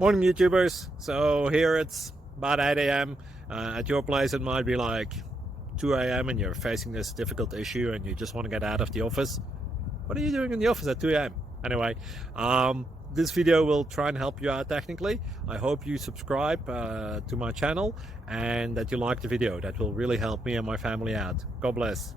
Morning YouTubers. So here it's about 8 a.m. At your place it might be like 2 a.m. and you're facing this difficult issue and you just want to get out of the office. What are you doing in the office at 2 a.m.? Anyway, this video will try and help you out technically. I hope you subscribe to my channel and that you like the video. That will really help me and my family out. God bless.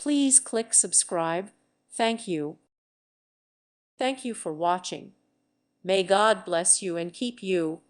Please click subscribe. Thank you. Thank you for watching. May God bless you and keep you.